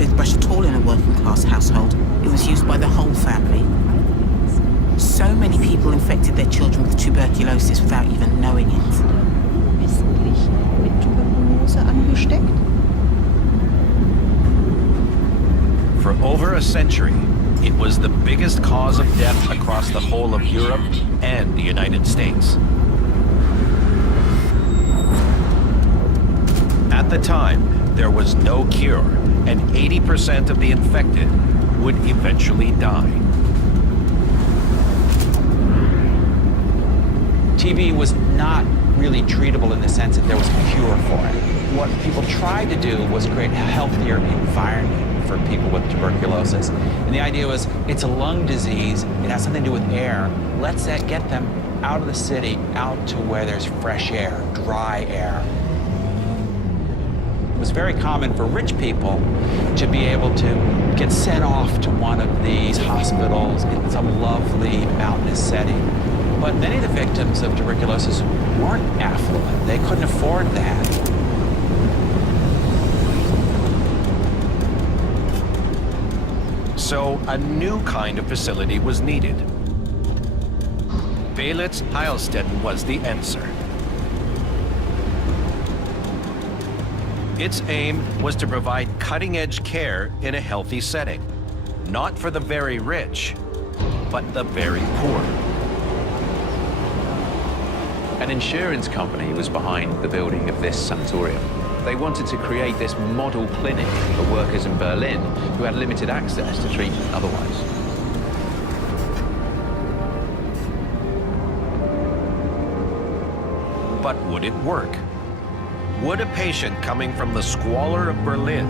toothbrush at all in a working-class household. It was used by the whole family. So many people infected their children with tuberculosis without even knowing it. Wissentlich mit Tuberkulose angesteckt. For over a century, it was the biggest cause of death across the whole of Europe and the United States. At the time, there was no cure, and 80% of the infected would eventually die. TB was not really treatable in the sense that there was a cure for it. What people tried to do was create a healthier environment for people with tuberculosis. And the idea was, it's a lung disease, it has something to do with air. Let's get them out of the city, out to where there's fresh air, dry air. It was very common for rich people to be able to get sent off to one of these hospitals in some lovely mountainous setting. But many of the victims of tuberculosis weren't affluent. They couldn't afford that. So a new kind of facility was needed. Baylis Heilstätten was the answer. Its aim was to provide cutting-edge care in a healthy setting, not for the very rich, but the very poor. An insurance company was behind the building of this sanatorium. They wanted to create this model clinic for workers in Berlin who had limited access to treatment otherwise. But would it work? Would a patient coming from the squalor of Berlin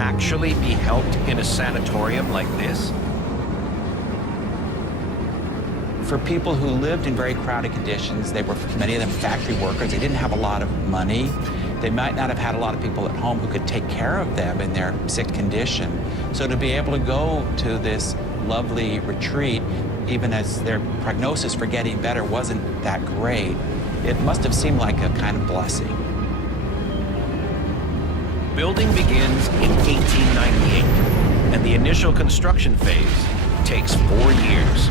actually be helped in a sanatorium like this? For people who lived in very crowded conditions, they were, many of them, factory workers. They didn't have a lot of money. They might not have had a lot of people at home who could take care of them in their sick condition. So to be able to go to this lovely retreat, even as their prognosis for getting better wasn't that great, it must have seemed like a kind of blessing. Building begins in 1898, and the initial construction phase takes 4 years.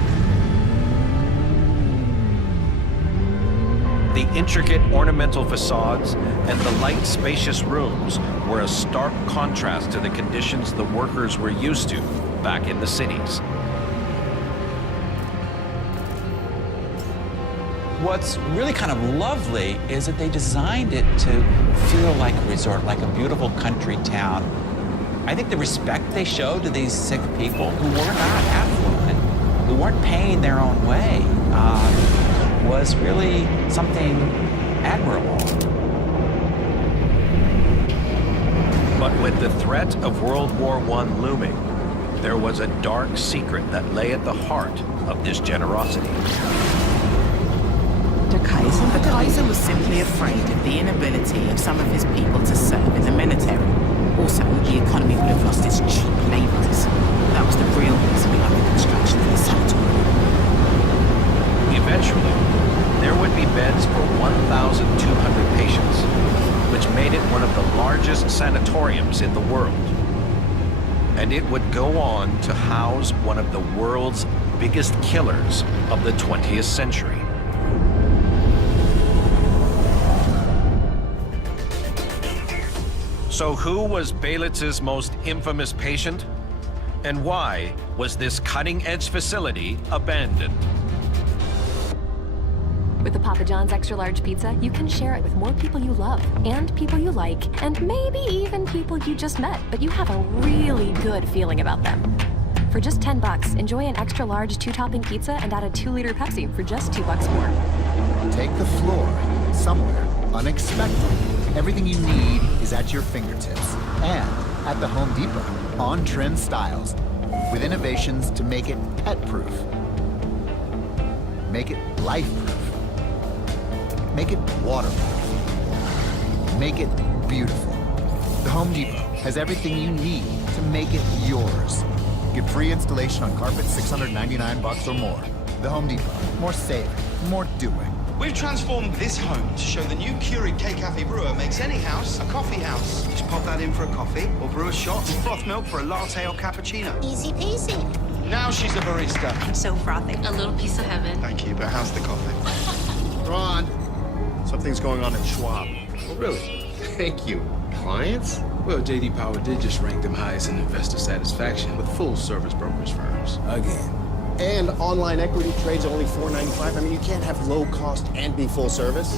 The intricate ornamental facades and the light, spacious rooms were a stark contrast to the conditions the workers were used to back in the cities. What's really kind of lovely is that they designed it to feel like a resort, like a beautiful country town. I think the respect they showed to these sick people who were not affluent, who weren't paying their own way, was really something admirable. But with the threat of World War I looming, there was a dark secret that lay at the heart of this generosity. The Kaiser was simply afraid of the inability of some of his people to serve in the military. Also, the economy would have lost its cheap laborers. That was the real reason behind the construction of the sanatorium. Eventually, there would be beds for 1,200 patients, which made it one of the largest sanatoriums in the world. And it would go on to house one of the world's biggest killers of the 20th century. So who was Baylitz's most infamous patient? And why was this cutting-edge facility abandoned? With the Papa John's extra large pizza, you can share it with more people you love, and people you like, and maybe even people you just met, but you have a really good feeling about them. For just $10, enjoy an extra large 2-topping pizza and add a 2-liter Pepsi for just $2 more. Take the floor somewhere unexpected. Everything you need is at your fingertips. And at the Home Depot, on-trend styles with innovations to make it pet-proof, make it life-proof, make it waterproof, make it beautiful. The Home Depot has everything you need to make it yours. Get free installation on carpet $699 or more. The Home Depot, more saving, more doing. We've transformed this home to show the new Keurig K-Cafe brewer makes any house a coffee house. Just pop that in for a coffee, or brew a shot, and froth milk for a latte or cappuccino. Easy peasy. Now she's a barista. I'm so frothy. A little piece of heaven. Thank you, but how's the coffee? Ron, something's going on at Schwab. Oh, really? Thank you. Clients? Well, J.D. Power did just rank them highest in investor satisfaction with full-service brokerage firms. Again. And online equity trades only $4.95. I mean, you can't have low cost and be full service.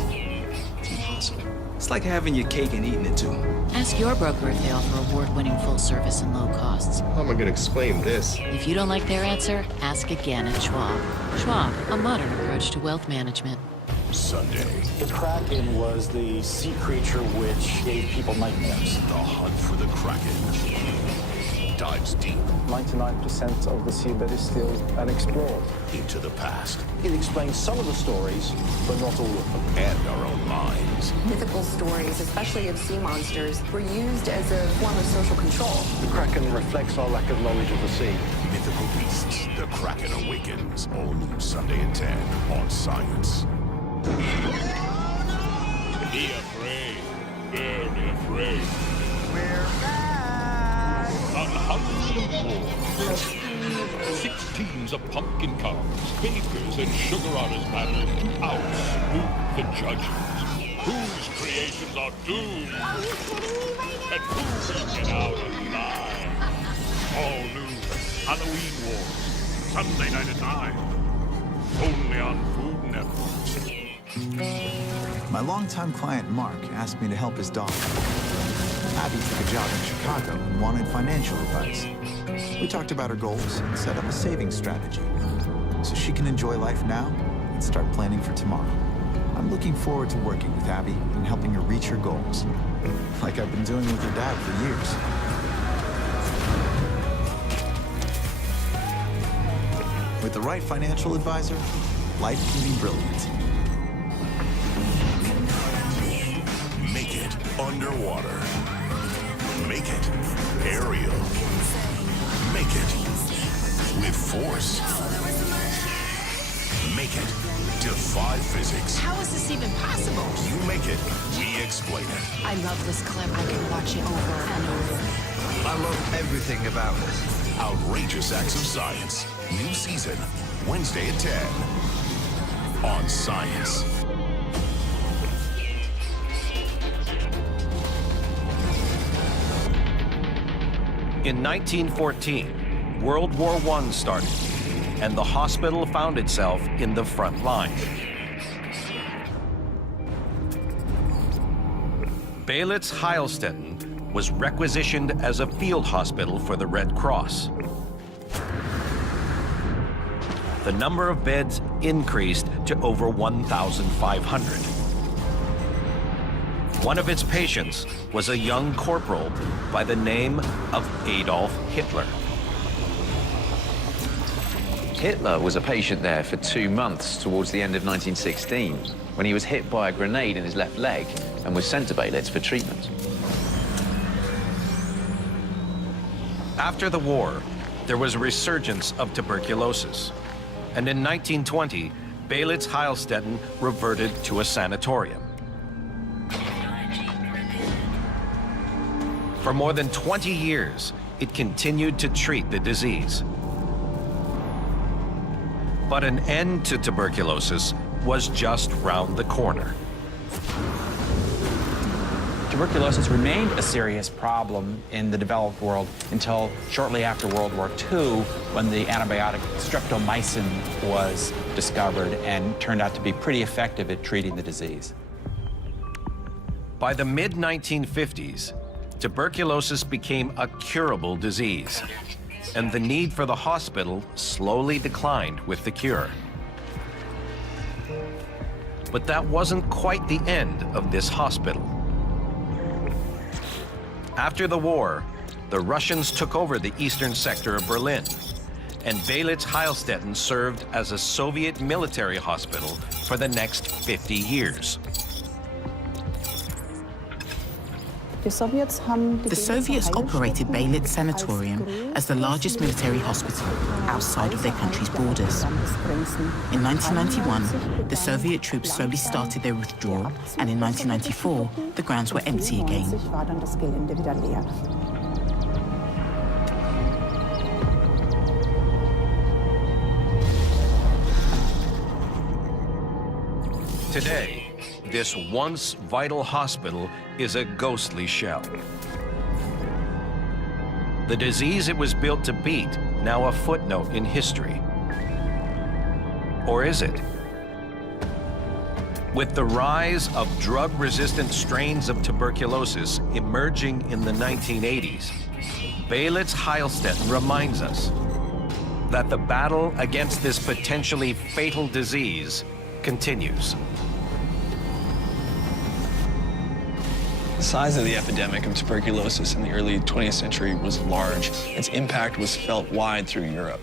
It's impossible. It's like having your cake and eating it too. Ask your broker if they offer award-winning full service and low costs. How am I going to explain this? If you don't like their answer, ask again at Schwab. Schwab, a modern approach to wealth management. Sunday. The Kraken was the sea creature which gave people nightmares. The hunt for the Kraken dives deep 99% of the seabed is still unexplored. into the past It explains some of the stories, but not all of them. and our own minds. Mythical stories, especially of sea monsters, were used as a form of social control. The Kraken reflects our lack of knowledge of the sea. Mythical beasts. The Kraken awakens. All new Sunday at 10 on Science. Be afraid. Very afraid. We're back! Unhoused war. 6 teams of pumpkin carvers, bakers, and sugar-honest paddlers outsmoke the judges. Whose creations are doomed? Are you kidding me right now? And who will get out alive? All new Halloween Wars. Sunday night at 9. Only on Food Network. My longtime client Mark asked me to help his daughter. Abby took a job in Chicago and wanted financial advice. We talked about her goals and set up a savings strategy so she can enjoy life now and start planning for tomorrow. I'm looking forward to working with Abby and helping her reach her goals, like I've been doing with her dad for years. With the right financial advisor, life can be brilliant. Make it underwater. Make it aerial. Make it with force. Make it defy physics. How is this even possible? You make it, we explain it. I love this clip. I can watch it over and over. I love everything about it. Outrageous Acts of Science. New season, Wednesday at 10 on Science. In 1914, World War I started, and the hospital found itself in the front line. Baylis Heilstätten was requisitioned as a field hospital for the Red Cross. The number of beds increased to over 1,500. One of its patients was a young corporal by the name of Adolf Hitler. Hitler was a patient there for 2 months towards the end of 1916 when he was hit by a grenade in his left leg and was sent to Baylis for treatment. After the war, there was a resurgence of tuberculosis. And in 1920, Baylis Heilstätten reverted to a sanatorium. For more than 20 years, it continued to treat the disease. But an end to tuberculosis was just round the corner. Tuberculosis remained a serious problem in the developed world until shortly after World War II, when the antibiotic streptomycin was discovered and turned out to be pretty effective at treating the disease. By the mid-1950s, tuberculosis became a curable disease, and the need for the hospital slowly declined with the cure. But that wasn't quite the end of this hospital. After the war, the Russians took over the eastern sector of Berlin, and Baylis Heilstätten served as a Soviet military hospital for the next 50 years. The Soviets operated Belitz Sanatorium as the largest military hospital outside of their country's borders. In 1991, the Soviet troops slowly started their withdrawal, and in 1994, the grounds were empty again. Today, this once vital hospital is a ghostly shell. The disease it was built to beat, now a footnote in history. Or is it? With the rise of drug-resistant strains of tuberculosis emerging in the 1980s, Belitz Heilstätten reminds us that the battle against this potentially fatal disease continues. The size of the epidemic of tuberculosis in the early 20th century was large. Its impact was felt wide through Europe.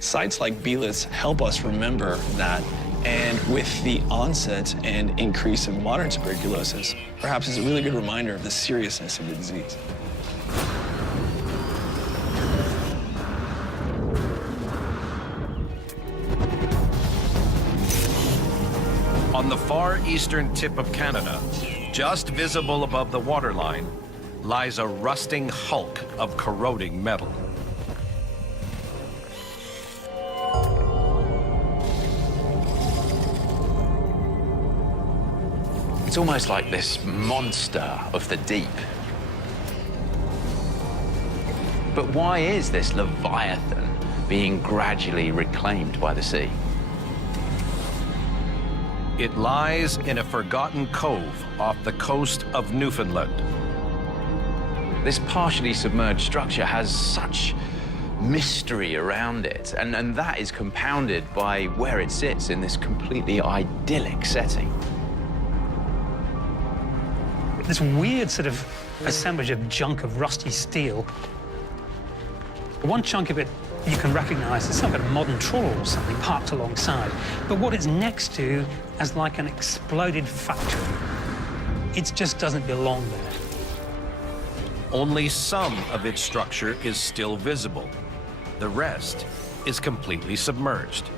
Sites like Belitz help us remember that, and with the onset and increase of modern tuberculosis, perhaps it's a really good reminder of the seriousness of the disease. On the far eastern tip of Canada, just visible above the waterline, lies a rusting hulk of corroding metal. It's almost like this monster of the deep. But why is this Leviathan being gradually reclaimed by the sea? It lies in a forgotten cove off the coast of Newfoundland. This partially submerged structure has such mystery around it, and that is compounded by where it sits in this completely idyllic setting. This weird sort of assemblage of junk of rusty steel. One chunk of it you can recognize as some kind of modern trawler or something parked alongside. But what it's next to is like an exploded factory. It just doesn't belong there. Only some of its structure is still visible. The rest is completely submerged.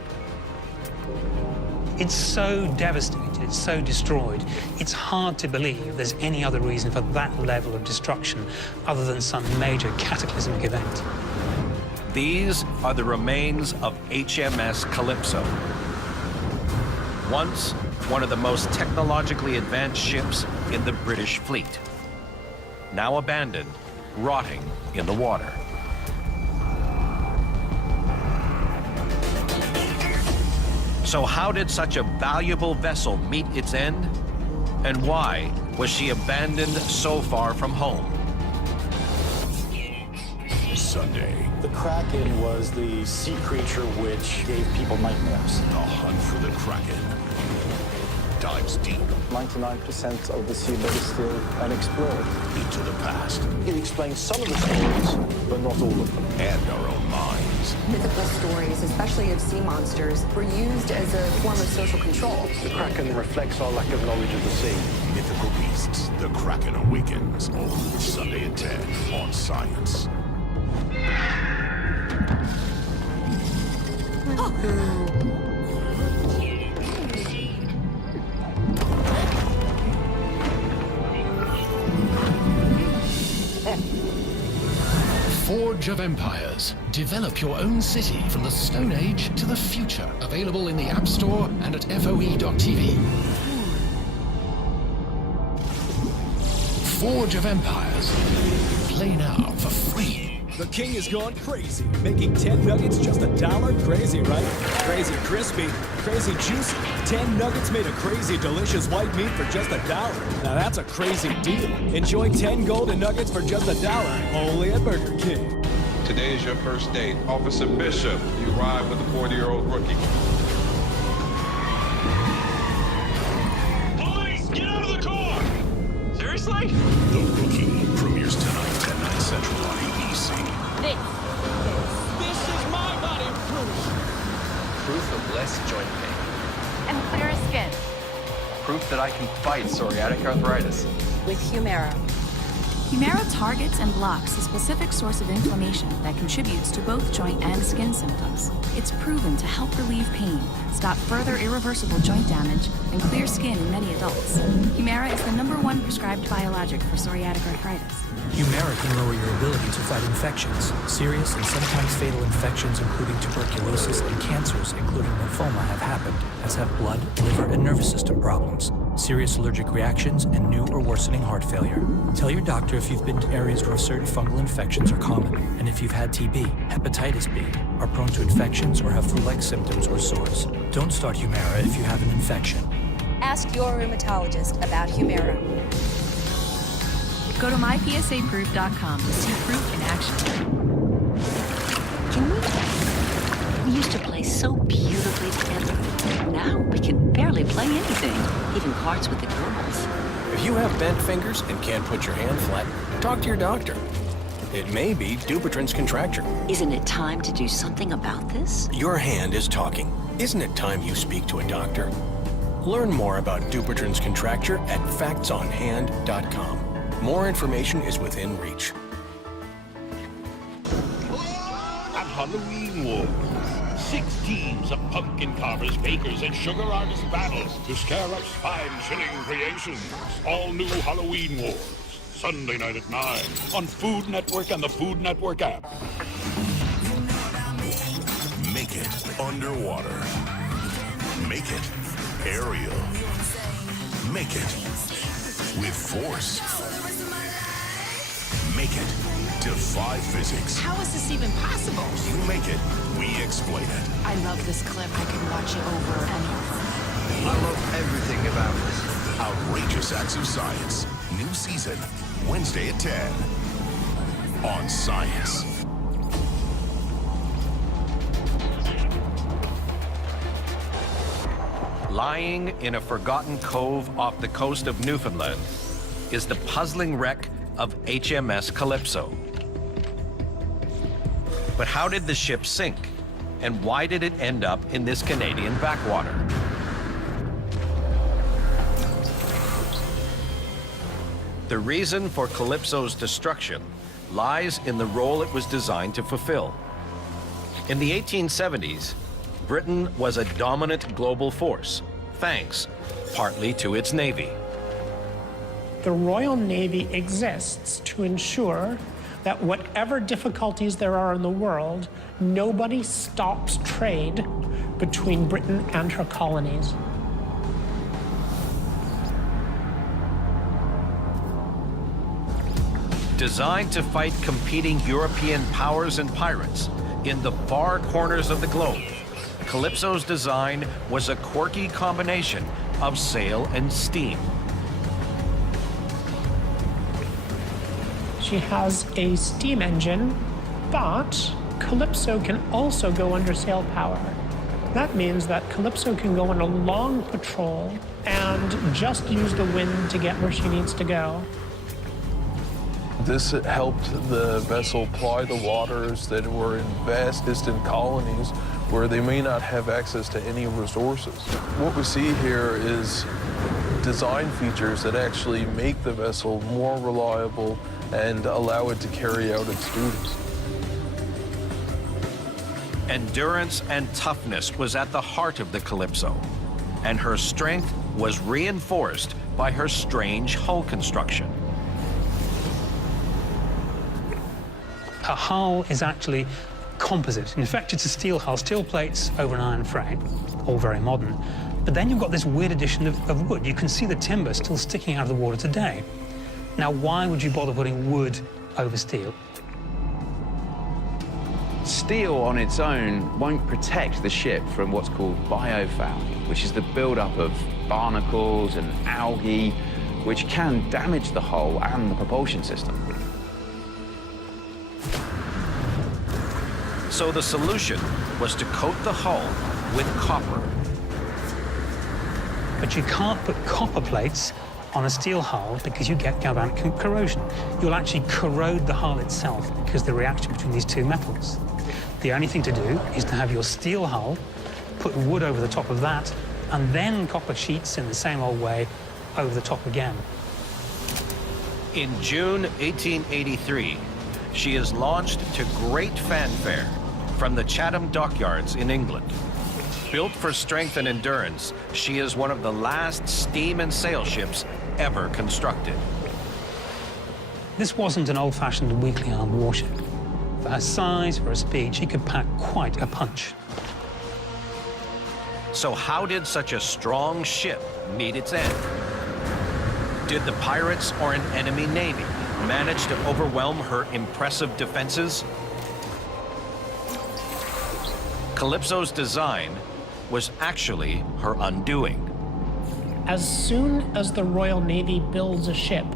It's so devastated, so destroyed, it's hard to believe there's any other reason for that level of destruction other than some major cataclysmic event. These are the remains of HMS Calypso. Once one of the most technologically advanced ships in the British fleet. Now abandoned, rotting in the water. So how did such a valuable vessel meet its end? And why was she abandoned so far from home? Sunday. The Kraken was the sea creature which gave people nightmares. The hunt for the Kraken dives deep 99% of the seabed is still unexplored. into the past It explains some of the stories, but not all of them. and our own minds. Mythical stories, especially of sea monsters, were used as a form of social control. The Kraken reflects our lack of knowledge of the sea. Mythical beasts. The Kraken awakens. Sunday at 10 on Science. Forge of Empires. Develop your own city from the Stone Age to the future. Available in the App Store and at FOE.tv. Forge of Empires. Play now for free. The king has gone crazy, making 10 nuggets just $1. Crazy, right? Crazy crispy, crazy juicy. 10 nuggets made of crazy delicious white meat for just $1. Now that's a crazy deal. Enjoy 10 golden nuggets for just $1, only at Burger King. Today is your first date. Officer Bishop, you ride with a 40-year-old rookie. Police, get out of the car! Seriously? The Rookie premieres tonight, 10, 9 Central on ABC. This is my body proof. Proof of less joint pain. And clearer skin. Proof that I can fight psoriatic arthritis. With Humira. Humira targets and blocks a specific source of inflammation that contributes to both joint and skin symptoms. It's proven to help relieve pain, stop further irreversible joint damage, and clear skin in many adults. Humira is the #1 prescribed biologic for psoriatic arthritis. Humira can lower your ability to fight infections. Serious and sometimes fatal infections, including tuberculosis and cancers, including lymphoma, have happened, as have blood, liver, and nervous system problems, serious allergic reactions, and new or worsening heart failure. Tell your doctor if you've been to areas where certain fungal infections are common, and if you've had TB, hepatitis B, are prone to infections, or have flu-like symptoms or sores. Don't start Humira if you have an infection. Ask your rheumatologist about Humira. Go to mypsaproof.com to see proof in action. We used to play so beautifully together. Now we can barely play anything, even cards with the girls. If you have bent fingers and can't put your hand flat, talk to your doctor. It may be Dupuytren's contracture. Isn't it time to do something about this? Your hand is talking. Isn't it time you speak to a doctor? Learn more about Dupuytren's contracture at factsonhand.com. More information is within reach. At Halloween Wars, 6 teams of pumpkin carvers, bakers, and sugar artists battle to scare us 5 chilling creations. All new Halloween Wars, Sunday night at 9 on Food Network and the Food Network app. Make it underwater. Make it aerial. Make it with force. Make it defy physics. How is this even possible? You make it, we explain it. I love this clip. I could watch it over and over. I love everything about it. Outrageous Acts of Science. New season, Wednesday at 10 on Science. Lying in a forgotten cove off the coast of Newfoundland is the puzzling wreck of HMS Calypso. But how did the ship sink? And why did it end up in this Canadian backwater? The reason for Calypso's destruction lies in the role it was designed to fulfill. In the 1870s, Britain was a dominant global force, thanks partly to its navy. The Royal Navy exists to ensure that whatever difficulties there are in the world, nobody stops trade between Britain and her colonies. Designed to fight competing European powers and pirates in the far corners of the globe, Calypso's design was a quirky combination of sail and steam. She has a steam engine, but Calypso can also go under sail power. That means that Calypso can go on a long patrol and just use the wind to get where she needs to go. This helped the vessel ply the waters that were in vast distant colonies where they may not have access to any resources. What we see here is design features that actually make the vessel more reliable and allow it to carry out its duties. Endurance and toughness was at the heart of the Calypso, and her strength was reinforced by her strange hull construction. Her hull is actually composite. In fact, it's a steel hull, steel plates over an iron frame, all very modern. But then you've got this weird addition of wood. You can see the timber still sticking out of the water today. Now, why would you bother putting wood over steel? Steel on its own won't protect the ship from what's called biofouling, which is the buildup of barnacles and algae, which can damage the hull and the propulsion system. So the solution was to coat the hull with copper. But you can't put copper plates on a steel hull because you get galvanic corrosion. You'll actually corrode the hull itself because of the reaction between these two metals. The only thing to do is to have your steel hull, put wood over the top of that, and then copper sheets in the same old way over the top again. In June 1883, she is launched to great fanfare from the Chatham dockyards in England. Built for strength and endurance, she is one of the last steam and sail ships ever constructed. This wasn't an old-fashioned weakly armed warship. For her size, for her speed, she could pack quite a punch. So how did such a strong ship meet its end? Did the pirates or an enemy navy manage to overwhelm her impressive defenses? Calypso's design was actually her undoing. As soon as the Royal Navy builds a ship,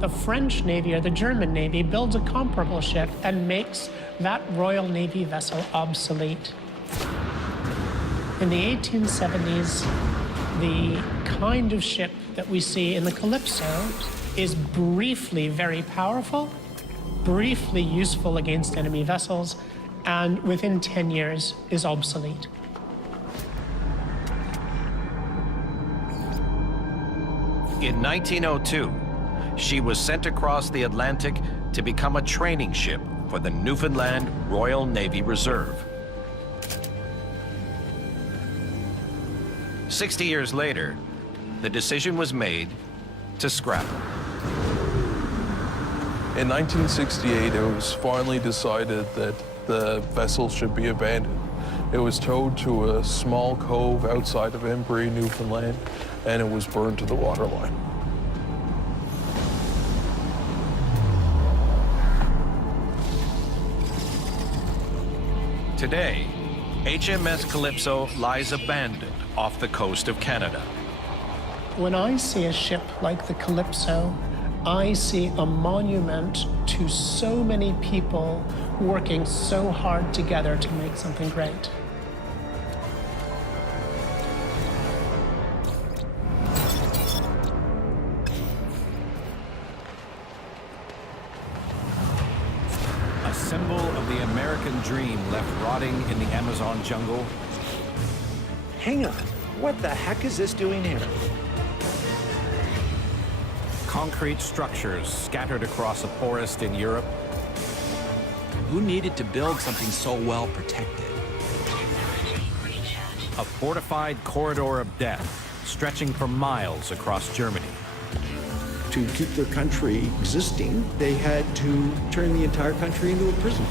the French Navy or the German Navy builds a comparable ship and makes that Royal Navy vessel obsolete. In the 1870s, the kind of ship that we see in the Calypso is briefly very powerful, briefly useful against enemy vessels, and within 10 years is obsolete. In 1902, she was sent across the Atlantic to become a training ship for the Newfoundland Royal Navy Reserve. 60 years later, the decision was made to scrap her. In 1968, it was finally decided that the vessel should be abandoned. It was towed to a small cove outside of Embry, Newfoundland, and it was burned to the waterline. Today, HMS Calypso lies abandoned off the coast of Canada. When I see a ship like the Calypso, I see a monument to so many people working so hard together to make something great. A symbol of the American dream left rotting in the Amazon jungle. Hang on, what the heck is this doing here? Concrete structures scattered across a forest in Europe. Who needed to build something so well protected? A fortified corridor of death stretching for miles across Germany. To keep their country existing, they had to turn the entire country into a prison.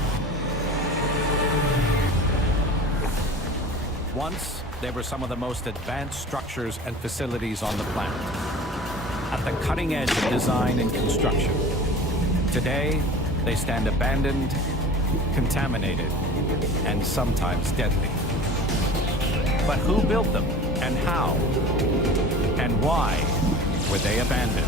Once, they were some of the most advanced structures and facilities on the planet, at the cutting edge of design and construction. Today, they stand abandoned, contaminated, and sometimes deadly. But who built them, and how? And why were they abandoned?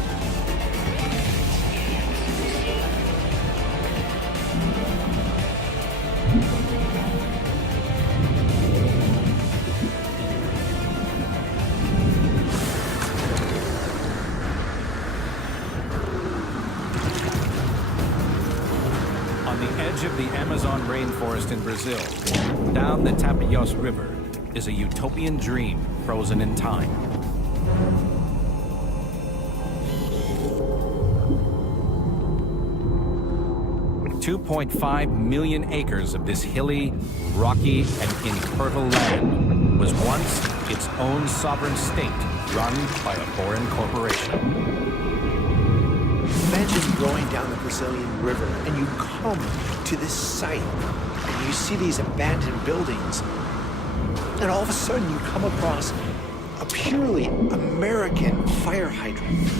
Of the Amazon rainforest in Brazil, down the Tapajós River, is a utopian dream frozen in time. $2.5 million acres of this hilly, rocky, and infertile land was once its own sovereign state run by a foreign corporation. Imagine going down the Brazilian River and you come to this site and you see these abandoned buildings, and all of a sudden you come across a purely American fire hydrant.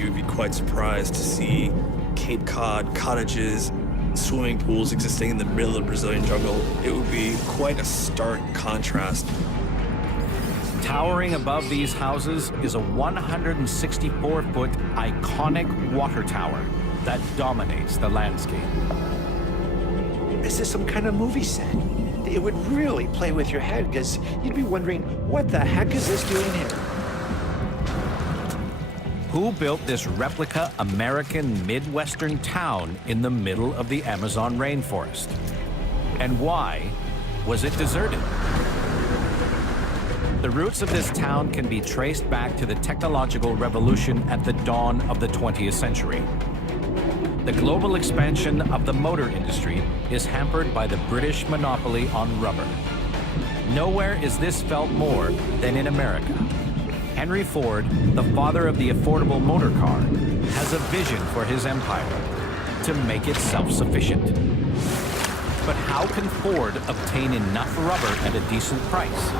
You'd be quite surprised to see Cape Cod cottages, swimming pools existing in the middle of Brazilian jungle. It would be quite a stark contrast. Towering above these houses is a 164-foot iconic water tower that dominates the landscape. This is some kind of movie set. It would really play with your head because you'd be wondering, what the heck is this doing here? Who built this replica American Midwestern town in the middle of the Amazon rainforest? And why was it deserted? The roots of this town can be traced back to the technological revolution at the dawn of the 20th century. The global expansion of the motor industry is hampered by the British monopoly on rubber. Nowhere is this felt more than in America. Henry Ford, the father of the affordable motor car, has a vision for his empire: to make it self-sufficient. But how can Ford obtain enough rubber at a decent price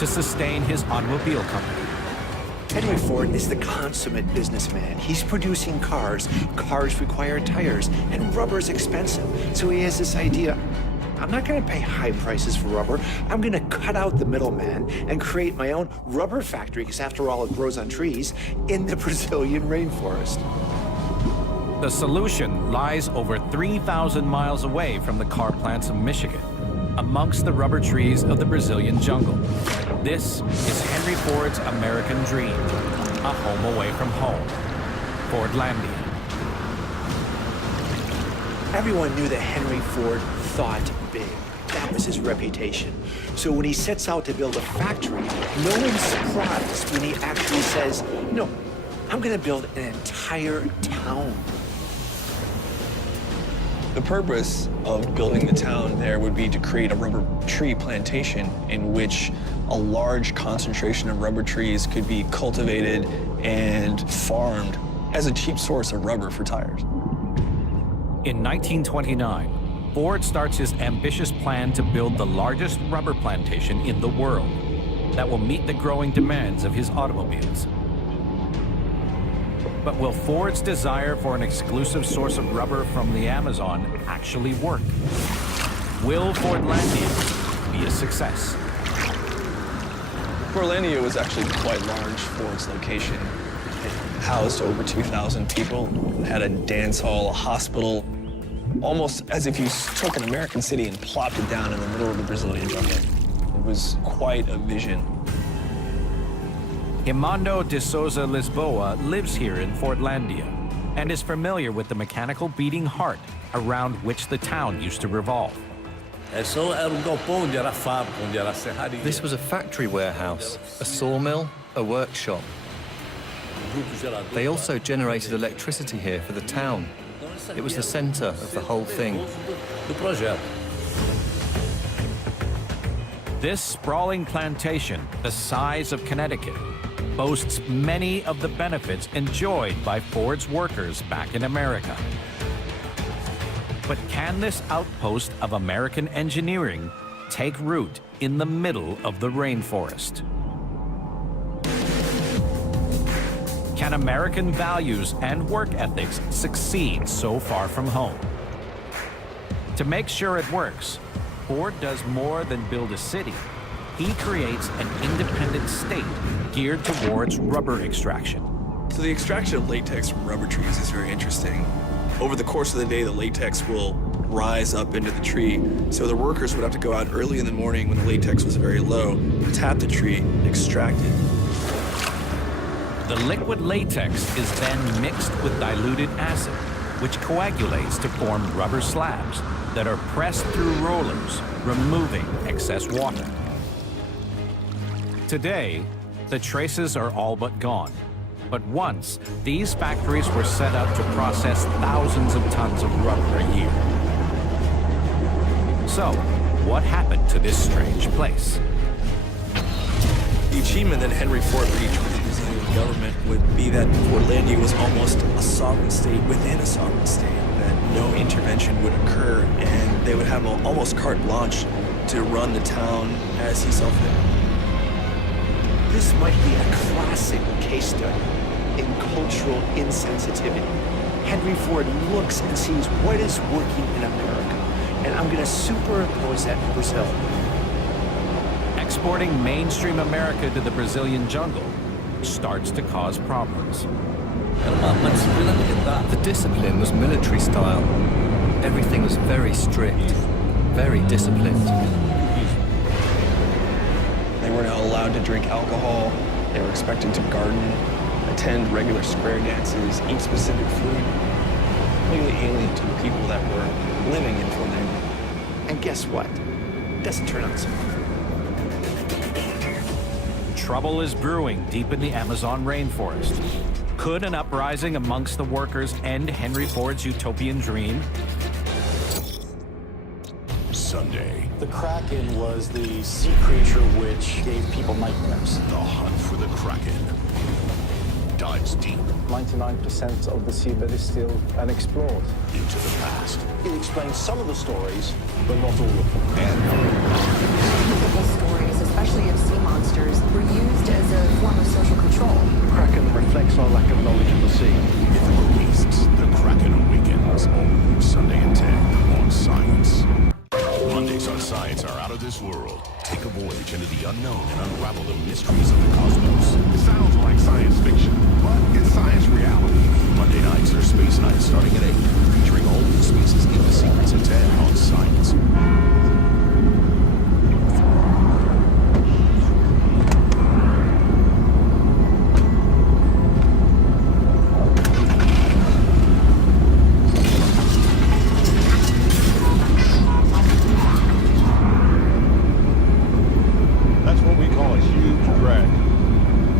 to sustain his automobile company? Henry Ford is the consummate businessman. He's producing cars. Cars require tires, and rubber's expensive. So he has this idea: I'm not going to pay high prices for rubber. I'm going to cut out the middleman and create my own rubber factory, because after all, it grows on trees in the Brazilian rainforest. The solution lies over 3,000 miles away from the car plants of Michigan, amongst the rubber trees of the Brazilian jungle. This is Henry Ford's American dream, a home away from home, Fordlandia. Everyone knew that Henry Ford thought big. That was his reputation. So when he sets out to build a factory, no one's surprised when he actually says, no, I'm going to build an entire town. The purpose of building the town there would be to create a rubber tree plantation in which a large concentration of rubber trees could be cultivated and farmed as a cheap source of rubber for tires. In 1929, Ford starts his ambitious plan to build the largest rubber plantation in the world that will meet the growing demands of his automobiles. But will Ford's desire for an exclusive source of rubber from the Amazon actually work? Will Fordlandia be a success? Fordlandia was actually quite large for its location. It housed over 2,000 people, had a dance hall, a hospital, almost as if you took an American city and plopped it down in the middle of the Brazilian jungle. It was quite a vision. Imando de Souza Lisboa lives here in Fordlandia and is familiar with the mechanical beating heart around which the town used to revolve. This was a factory warehouse, a sawmill, a workshop. They also generated electricity here for the town. It was the center of the whole thing. This sprawling plantation, the size of Connecticut, boasts many of the benefits enjoyed by Ford's workers back in America. But can this outpost of American engineering take root in the middle of the rainforest? Can American values and work ethics succeed so far from home? To make sure it works, Ford does more than build a city. He creates an independent state geared towards rubber extraction. So the extraction of latex from rubber trees is very interesting. Over the course of the day, the latex will rise up into the tree. So the workers would have to go out early in the morning when the latex was very low, tap the tree, extract it. The liquid latex is then mixed with diluted acid, which coagulates to form rubber slabs that are pressed through rollers, removing excess water. Today, the traces are all but gone. But once, these factories were set up to process thousands of tons of rubber a year. So, what happened to this strange place? The achievement that Henry Ford reached with the Brazilian government would be that Fordlandia was almost a sovereign state within a sovereign state, that no intervention would occur, and they would have almost carte blanche to run the town as he saw fit. This might be a classic case study in cultural insensitivity. Henry Ford looks and sees what is working in America, and I'm going to superimpose that in Brazil. Exporting mainstream America to the Brazilian jungle starts to cause problems. The discipline was military style. Everything was very strict, very disciplined. They were not allowed to drink alcohol. They were expected to garden, attend regular square dances, eat specific food. Completely alien to the people that were living in Fordlandia. And guess what? Doesn't turn out so. trouble is brewing deep in the Amazon rainforest. Could an uprising amongst the workers end Henry Ford's utopian dream? Sunday, The Kraken was the sea creature which gave people nightmares. the hunt for the Kraken dives deep 99% of the seabed is still unexplored. into the past. It explains some of the stories, but not all of them. Mythical stories, especially of sea monsters, were used as a form of social control. The Kraken reflects our lack of knowledge of the sea. Mythical beasts, the Kraken awakens. All new Sunday at 10 on Science. Mondays on Science are out of this world. Take a voyage into the unknown and unravel the mysteries of the cosmos. It sounds like science fiction, but it's science reality. Monday nights are Space Nights starting at 8, featuring all new species in the secrets at 10 on Science. That's what we call a huge drag.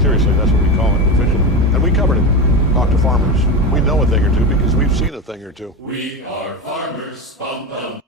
Seriously, that's what we call it officially. And we covered it. Talk to farmers. We know a thing or two because we've seen a thing or two. We are farmers, bum bum.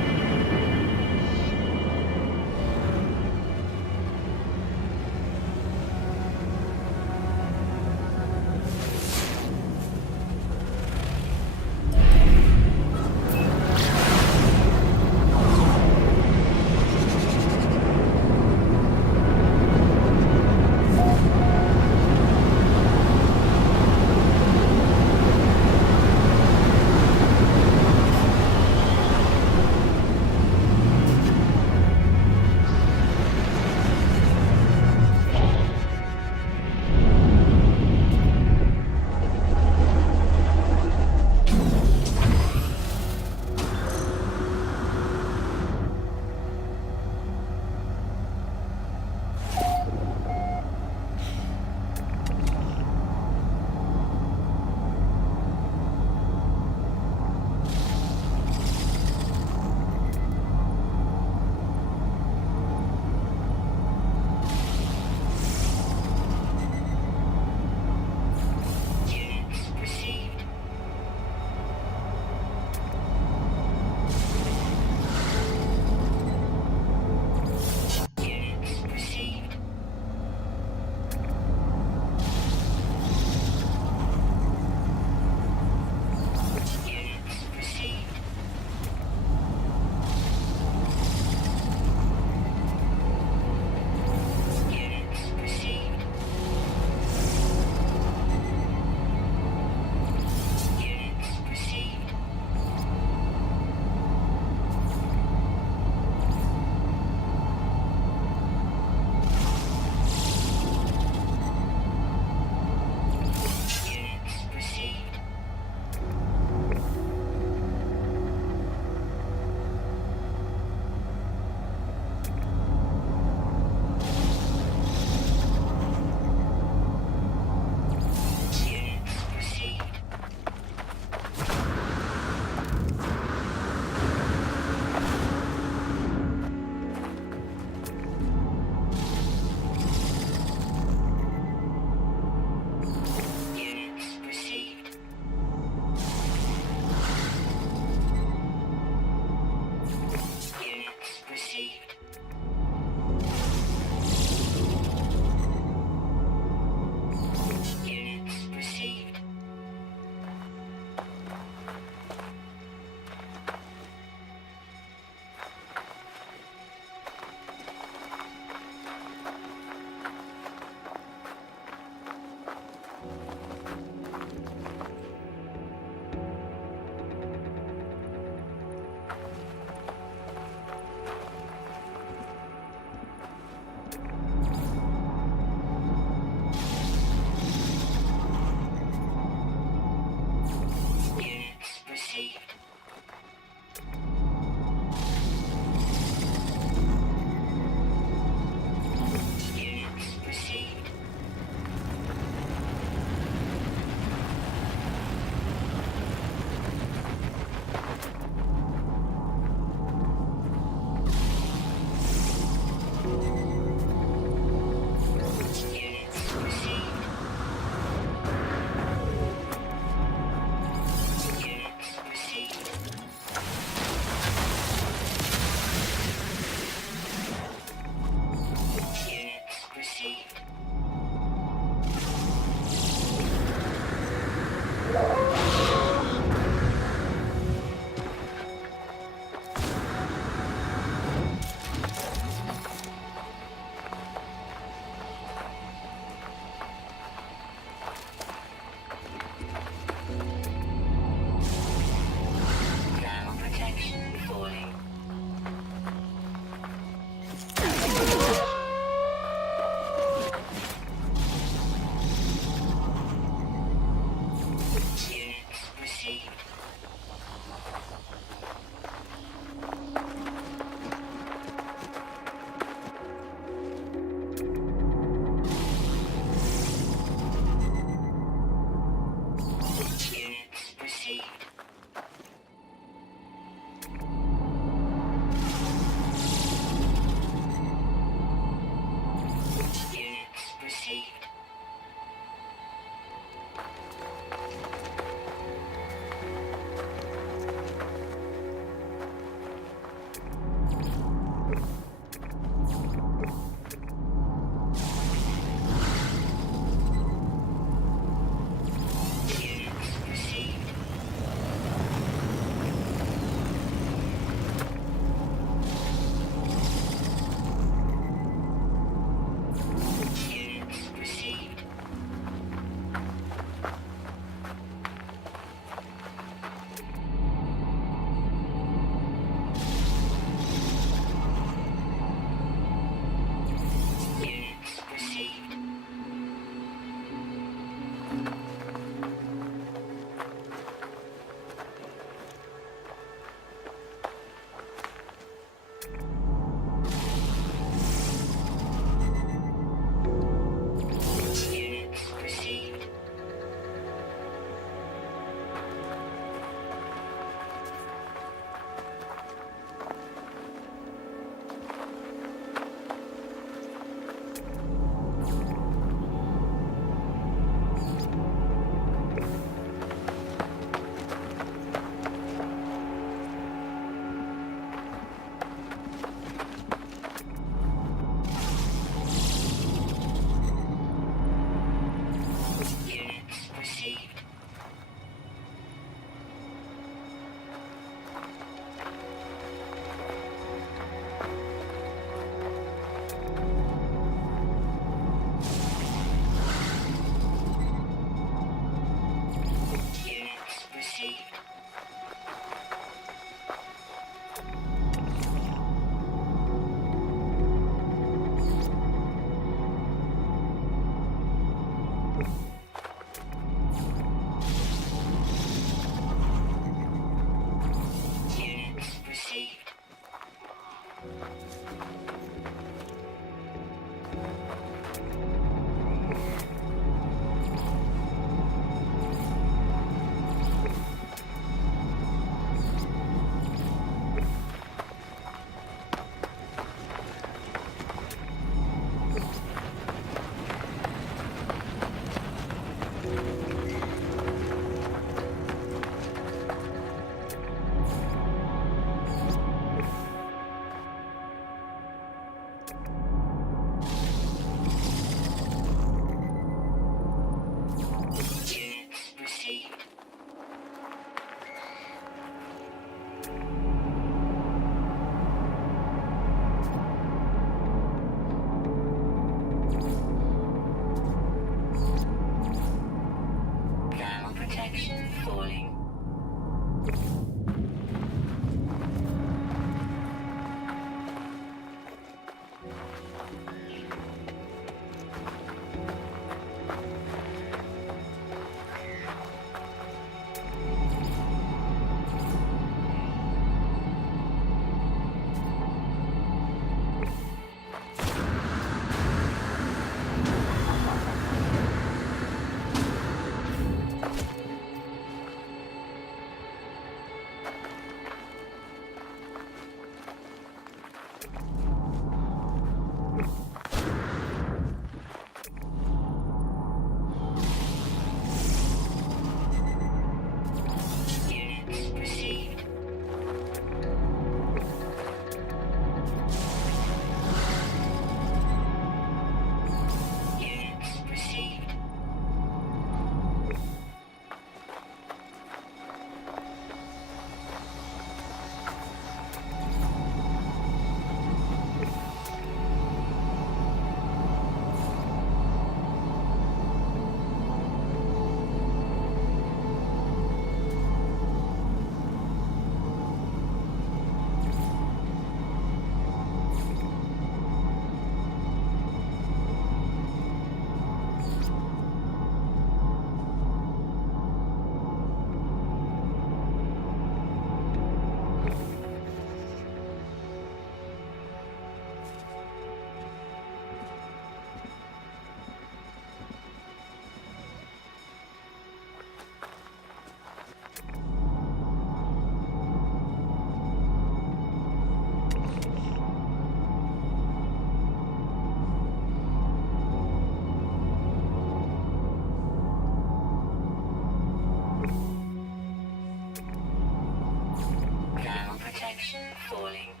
Protection falling.